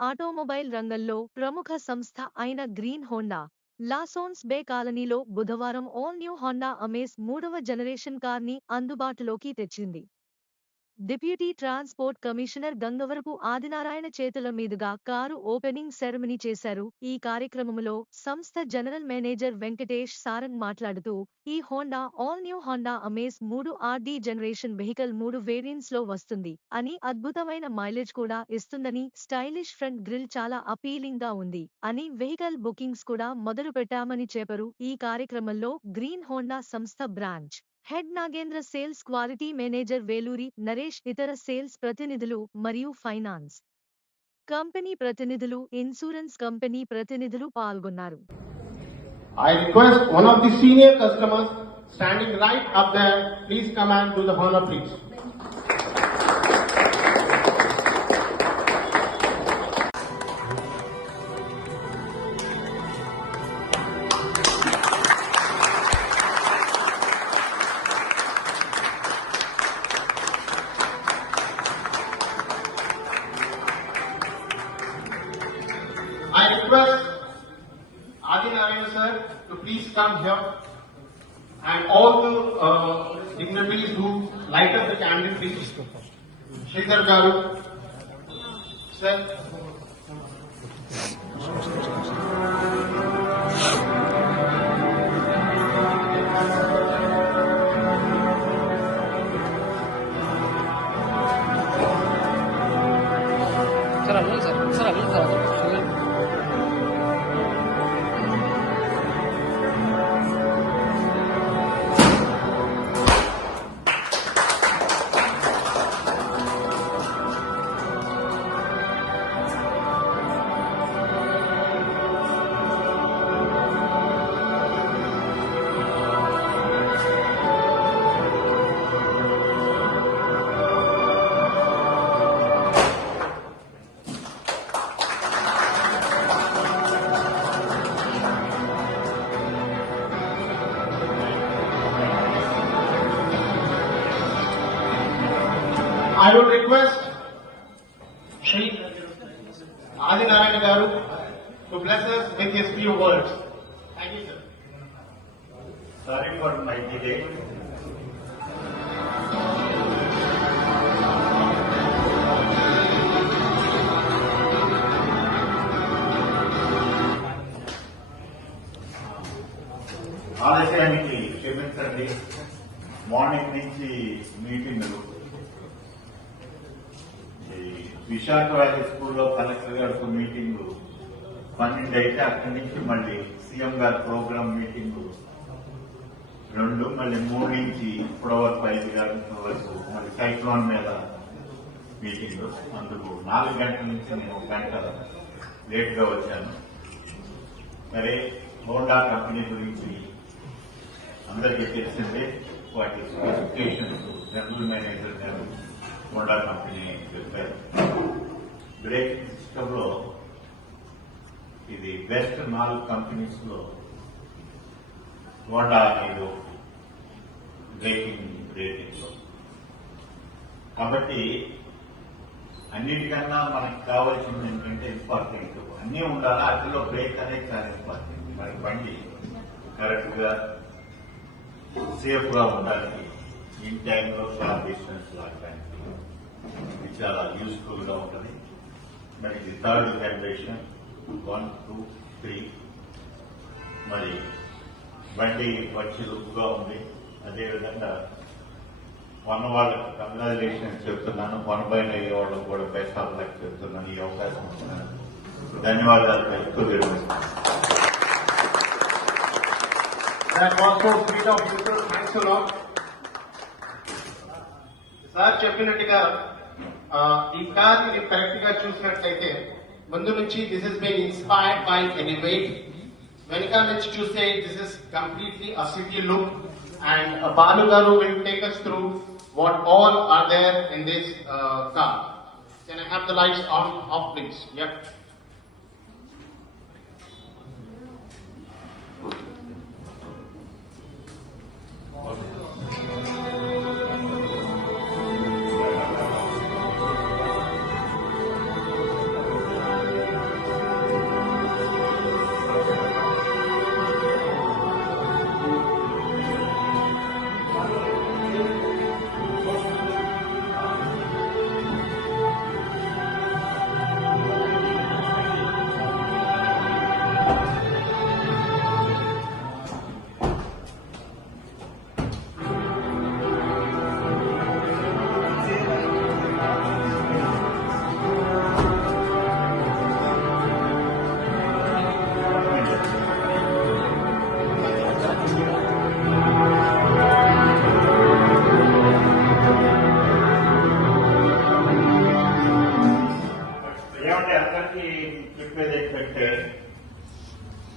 Automobile రంగంలో ప్రముఖ సంస్థ అయిన గ్రీన్ హోండా. లాసోన్స్ బే కాలనీలో బుధవారం ఆల్ న్యూ హోండా అమేజ్ మూడవ జనరేషన్ కార్ని అందుబాటులోకి తెచ్చింది. Deputy transport commissioner Gangavarapu Adinarayana చేతుల మీదుగా కారు ఓపెనింగ్ సెరమనీ చేశారు. ఈ కార్యక్రమంలో సంస్థ జనరల్ మేనేజర్ వెంకటేష్ సారంగ్ మాట్లాడుతూ ఈ Honda all new Honda Amaze మూడు ఆర్డీ జనరేషన్ వెహికల్ మూడు వేరియంట్స్లో వస్తుంది. అని అద్భుతమైన మైలేజ్ కూడా ఇస్తుందని స్టైలిష్ ఫ్రంట్ గ్రిల్ చాలా అపీలింగ్గా ఉంది అని వెహికల్ బుకింగ్స్ కూడా మొదలు పెట్టామని చెప్పారు. ఈ కార్యక్రమంలో గ్రీన్ హోండా సంస్థ branch head Nagendra sales quality manager Veluri Naresh ఇతర సేల్స్ ప్రతినిధులు మరియు ఫైనాన్స్ కంపెనీ ప్రతినిధులు ఇన్సూరెన్స్ కంపెనీ ప్రతినిధులు పాల్గొన్నారు I request one of the senior customers standing right up there, please come and do the honor please. Request Adi Narayan sir to please come here and all the uh, dignitaries who light up the candle please. Sridhar Garu. Sir. I would request Shri Adi Narayan Garu to bless us with his few words. Thank you sir. Sorry for my delay. ఆలస్యానికి క్షమించండి morning నుంచి మీటింగ్లు Visakha valley స్కూల్లో collector గారితో meeting. పన్నెండు అయితే అక్కడి నుంచి మళ్ళీ సీఎం గారి ప్రోగ్రామ్ మీటింగ్. రెండు మళ్ళీ మూడు నుంచి ఇప్పటి వరకు ఐదు గంటల వరకు మళ్ళీ సైక్లోన్ మీద మీటింగ్. అందుకు నాలుగు గంటల నుంచి నేను ఒక గంట లేట్గా వచ్చాను. మరి హోండా కంపెనీ గురించి అందరికీ తెలిసిందే. వాటి స్పెసిఫికేషన్స్ జనరల్ మేనేజర్ గారు హోండా కంపెనీ చెప్పారు బ్రేక్ సిస్టమ్లో ఇది బెస్ట్ నాలుగు కంపెనీస్లో హోండా అనేది బ్రేకింగ్ బ్రేకింగ్లో కాబట్టి అన్నిటికన్నా మనకి కావాల్సింది ఏంటంటే ఇంపార్టెంట్. అన్నీ ఉండాలా? అందులో బ్రేక్ అనేది చాలా ఇంపార్టెంట్. మరి బండి కరెక్ట్గా సేఫ్గా ఉండాలి ఇన్ టైంలో షార్ట్ డిస్టెన్స్ లాగడానికి ఇది చాలా యూస్ఫుల్గా ఉంటుంది. మరి ఇది third generation one two three. మరి బండి వచ్చి లుక్గా ఉంది. అదేవిధంగా వన్ వాళ్ళకి కంగ్రాచులేషన్ చెప్తున్నాను. వన్ బై అయ్యే వాళ్ళకి కూడా బెస్ట్ ఆఫ్ లక్ చెప్తున్నాను. ఈ అవకాశం ధన్యవాదాలు. తెలుపుతూ సార్ చెప్పినట్టుగా ఆ, ఈ కార్ని కరెక్ట్గా చూసినట్లయితే ముందు నుంచి this is been inspired by elevate వెనక నుంచి చూస్తే this is completely a city look and Balu గారు will take us through what all are there in this car can I have the lights on off please yup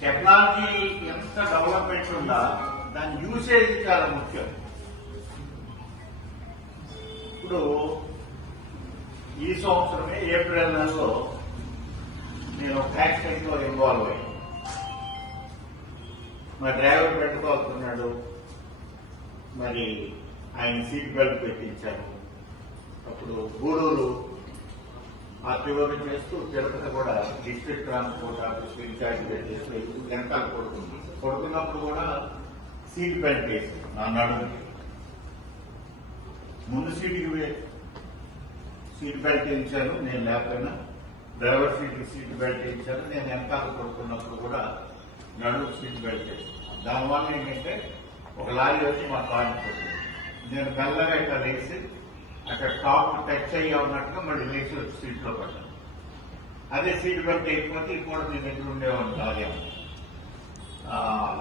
technology ఎంత development ఉందా దాని usage చాలా ముఖ్యం. ఇప్పుడు ఈ సంవత్సరమే April నెలలో నేను యాక్సిడెంట్లో ఇన్వాల్వ్ అయ్యాను. మా డ్రైవర్ పెట్టుకోతున్నాడు మరి ఆయన సీట్ బెల్ట్ పెట్టించాను అప్పుడు గూడూరు ఆ చేస్తూ తిరుపతి కూడా డిస్ట్రిక్ట్ ట్రాన్స్పోర్ట్ ఆఫీస్ ఇన్ఛార్జ్ చేస్తూ వెనకాల కొడుకుంది కొడుకున్నప్పుడు కూడా సీట్ పెయింట్ వేసి నా నడుముకి ముందు సీటుకి సీట్ బెల్ట్ వేయించాను నేను లేకపోయినా డ్రైవర్ సీట్ సీట్ బెల్ట్ వేయించాను నేను వెనకాల కొడుకున్నప్పుడు కూడా నడుము సీట్ బెల్ట్ వేసాను దానివల్ల ఏంటంటే ఒక లారీ వచ్చి మా కారు నేను బెల్లగా ఇట్లా వేసి అక్కడ టాప్ టచ్ అయ్యి ఉన్నట్టుగా మళ్ళీ లేచి వచ్చి సీట్లో పడ్డాను అదే సీట్ బెల్ట్ అయిపోతే కూడా నేను దగ్గర ఉండేవాడిని కాదేమో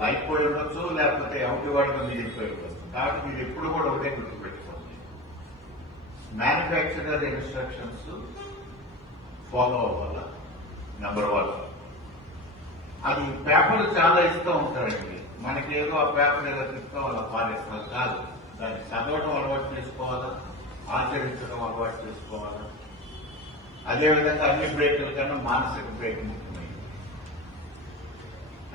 లైఫ్ పోయి ఉండొచ్చు లేకపోతే అవుటి వాడికి మిగిలిపోయి ఉండొచ్చు. కాబట్టి మీరు ఎప్పుడు కూడా ఒకటే గుర్తుపెట్టుకోండి. మ్యానుఫ్యాక్చరర్ ఇన్స్ట్రక్షన్స్ ఫాలో అవ్వాలా? నెంబర్ వన్ అది పేపర్ చాలా ఇస్తూ ఉంటారండి. మనకి ఏదో ఆ పేపర్ ఏదో ఇస్తాం అలా పారేస్తాం కాదు దాన్ని చదవడం అలవాటు చేసుకోవాలా? ఆచరించడం అలవాటు చేసుకోవాలి. అదేవిధంగా అన్ని బ్రేకుల కన్నా మానసిక బ్రేక్ ముఖ్యమైనది.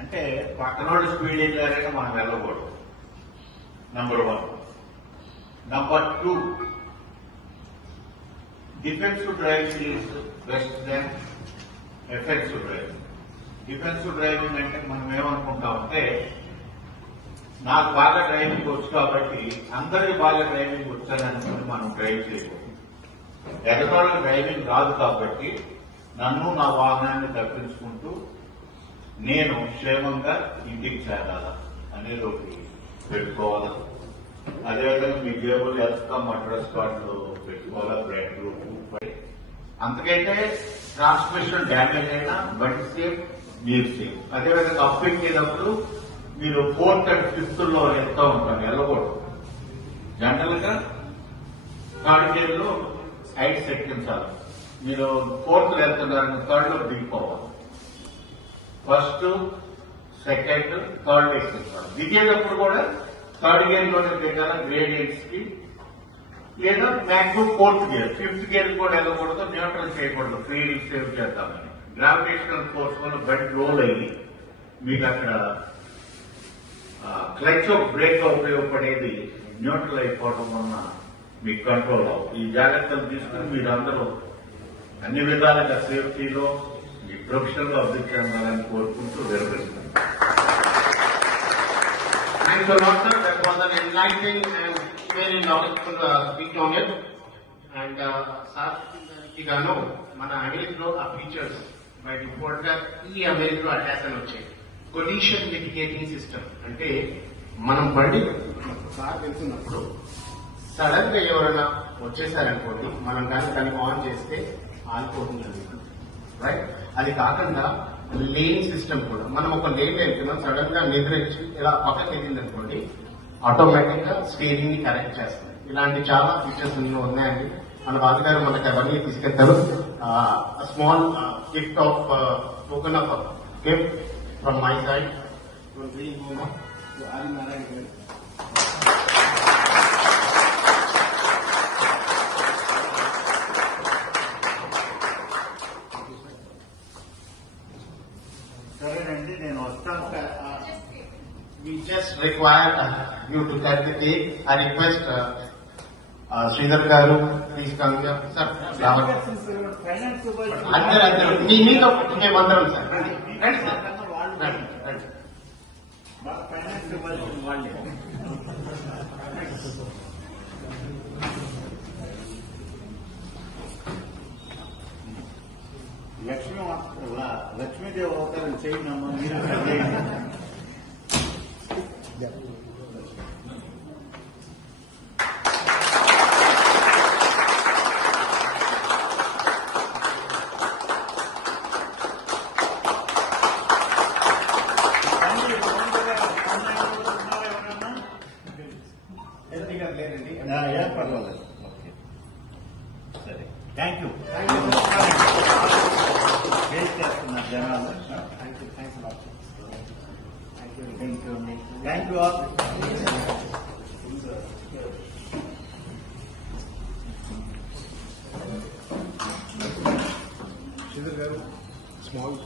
అంటే పక్కనోడు స్పీడ్ వెళ్ళారైనా మనం వెళ్ళకూడదు. Number one number two defensive driving is best than offensive driving defensive driving అంటే మనం ఏమనుకుంటామంటే నాకు బాగా డ్రైవింగ్ వచ్చు కాబట్టి అందరికి బాగా డ్రైవింగ్ వచ్చని అనుకుని మనం డ్రైవ్ చేయకూడదు. ఎగతాళి డ్రైవింగ్ రాదు కాబట్టి నన్ను నా వాహనాన్ని తప్పించుకుంటూ నేను క్షేమంగా ఇంటికి చేరాలా అనేది ఒకటి పెట్టుకోవాలా? అదేవిధంగా మీ జేబులు వెళ్తాం అడ్రస్ కార్డులు పెట్టుకోవాలా బ్రెడ్ అంతకైతే ట్రాన్స్మిషన్ డ్యామేజ్ అయినా బండి సేఫ్ మీరు సేఫ్. అదేవిధంగా అప్పింగ్ ఎక్కేటప్పుడు మీరు ఫోర్త్ అండ్ ఫిఫ్త్లో వెళ్తూ ఉంటారు వెళ్ళకూడదు జనరల్గా థర్డ్ గేర్లో ఐదు ఎక్కించాలి మీరు ఫోర్త్ వెళ్తున్నారు థర్డ్లో దిగిపోవాలి. ఫస్ట్ సెకండ్ థర్డ్ ఎక్కించాలి దిగేటప్పుడు కూడా థర్డ్ గేర్లోనే దిగాల గ్రేడియంట్స్కి లేదా maximum fourth gear. Fifth gear కూడా వెళ్ళకూడదు న్యూట్రల్ చేయకూడదు. ఫ్రీ సేవ్ చేద్దామని. గ్రావిటేషనల్ ఫోర్స్ వల్ల బెడ్ రోల్ అయ్యి మీకు అక్కడ క్లచ్ బ్రేక్ ఉపయోగపడేది న్యూట్రల్ అయిపోవడం వలన మీకు కంట్రోల్ అవ్వదు ఈ జాగ్రత్తలు తీసుకుని మీరందరూ అన్ని విధాలుగా సేఫ్టీలో మీ ప్రొఫెషనల్ అభివృద్ధి చెందాలని కోరుకుంటూ విరమిస్తున్నాను Thanks a lot, sir. That was an enlightening and very knowledgeable uh, speech on it. And uh, sir ఇగాను మన అమెరికలో ఆ ఫీచర్స్ బై డిఫాల్ట్గా ఈ అమెరికలో అటాక్ అని వచ్చాయి కొలిషన్ మిటిగేటింగ్ సిస్టమ్ అంటే మనం బండి కార్ వెళ్తున్నప్పుడు సడన్గా ఎవరైనా వచ్చేసారనుకోండి మనం కానీ దాన్ని ఆన్ చేస్తే ఆగిపోతుంది రైట్? అది కాకుండా లేన్ సిస్టమ్ కూడా. మనం ఒక లేన్ వెళ్తున్నాం సడన్గా నిద్రించి ఇలా పక్కకి వెళ్ళింది అనుకోండి ఆటోమేటిక్గా స్టీరింగ్ని కరెక్ట్ చేస్తుంది. ఇలాంటి చాలా ఫీచర్స్ ఉన్నాయండి. మన బాధ గారు మనకి అవన్నీ తీసుకెళ్తారు. Small gift of token of gift from my side Narayana గారు సరేనండి నేను వస్తాను We just require uh, you to cut the cake. I request uh, uh, Sridhar Garu, please come here. Sir, flower. Finance అందరూ అందరూ మీ మీద మేమందరం sir రండి రండి సార్ రండి రండి ఫైనాన్స్ ఇవ్వాల్సిన వాళ్ళే లక్ష్మీ లక్ష్మీదేవి అవతారం చేయండి అమ్మా మీరు వస్తుంది థ్యాంక్ యూ ఫేస్ చేస్తున్నారు జనాలు thank you thanks thank you thank you అండి థ్యాంక్ యూ ఆల్ గారు స్మాల్